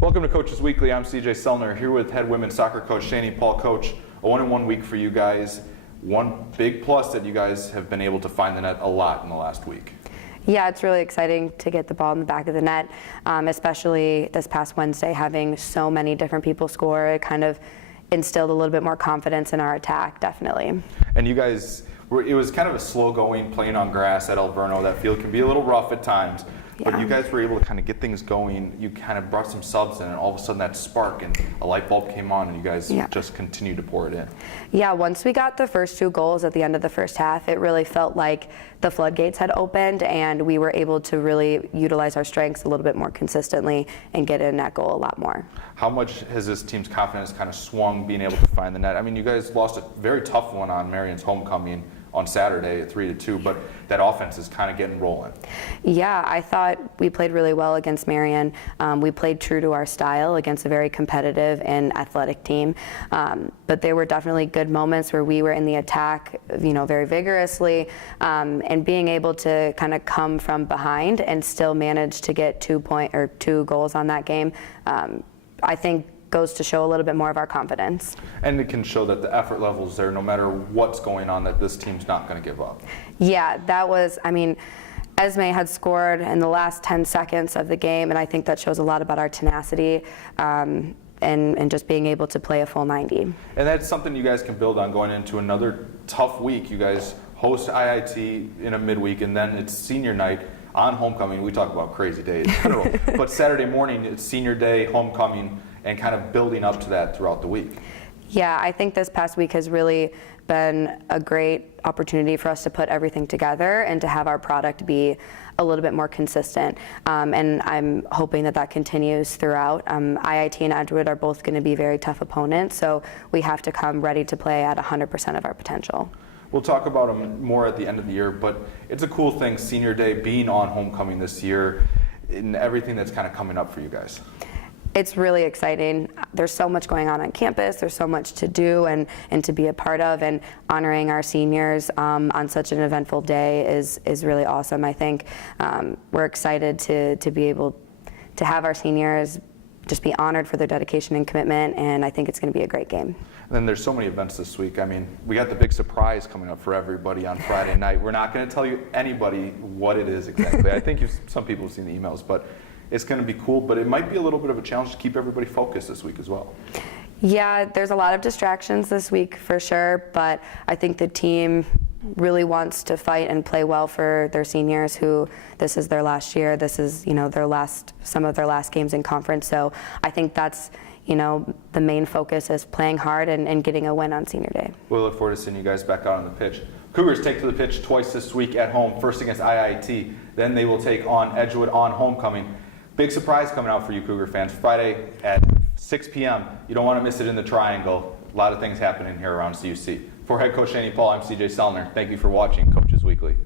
Welcome to Coaches Weekly. I'm CJ Selner here with head women's soccer coach Shayni Paul. Coach, a 1-1 week for you guys. One big plus that you guys have been able to find the net a lot in the last week. Yeah, it's really exciting to get the ball in the back of the net, especially this past Wednesday, having so many different people score. It kind of instilled a little bit more confidence in our attack, definitely. And you guys, it was kind of a slow going playing on grass at Alverno. That field can be a little rough at times. But you guys were able to kind of get things going. You kind of brought some subs in, and all of a sudden that spark and a light bulb came on, and you guys just continued to pour it in. Yeah, once we got the first 2 goals at the end of the first half, it really felt like the floodgates had opened, and we were able to really utilize our strengths a little bit more consistently and get in that goal a lot more. How much has this team's confidence kind of swung being able to find the net? I mean, you guys lost a very tough one on Marion's homecoming on Saturday at 3-2, but that offense is kind of getting rolling. Yeah, I thought we played really well against Marion. We played true to our style against a very competitive and athletic team. But there were definitely good moments where we were in the attack, very vigorously, and being able to kind of come from behind and still manage to get 2 goals on that game. I think goes to show a little bit more of our confidence. And it can show that the effort level is there no matter what's going on, that this team's not going to give up. Yeah, that was, Esme had scored in the last 10 seconds of the game, and I think that shows a lot about our tenacity and just being able to play a full 90. And that's something you guys can build on going into another tough week. You guys host IIT in a midweek, and then it's senior night on homecoming. We talk about crazy days, but Saturday morning, it's senior day, homecoming, and kind of building up to that throughout the week. Yeah, I think this past week has really been a great opportunity for us to put everything together and to have our product be a little bit more consistent. And I'm hoping that that continues throughout. IIT and Edgewood are both going to be very tough opponents, so we have to come ready to play at 100% of our potential. We'll talk about them more at the end of the year, but it's a cool thing, senior day, being on homecoming this year, and everything that's kind of coming up for you guys. It's really exciting. There's so much going on campus. There's so much to do and to be a part of, and honoring our seniors on such an eventful day is really awesome. I think we're excited to be able to have our seniors just be honored for their dedication and commitment, and I think it's going to be a great game. And then there's so many events this week. I mean, we got the big surprise coming up for everybody on Friday night. We're not going to tell you anybody what it is exactly. I think some people have seen the emails, but it's going to be cool, but it might be a little bit of a challenge to keep everybody focused this week as well. Yeah, there's a lot of distractions this week for sure, but I think the team really wants to fight and play well for their seniors, who this is their last year. This is, some of their last games in conference. So I think that's, the main focus is playing hard and getting a win on senior day. We'll look forward to seeing you guys back out on the pitch. Cougars take to the pitch twice this week at home, first against IIT, then they will take on Edgewood on homecoming. Big surprise coming out for you Cougar fans, Friday at 6 p.m. You don't want to miss it in the Triangle. A lot of things happening here around CUC. For head coach Shayni Paul, I'm CJ Selner. Thank you for watching Coaches Weekly.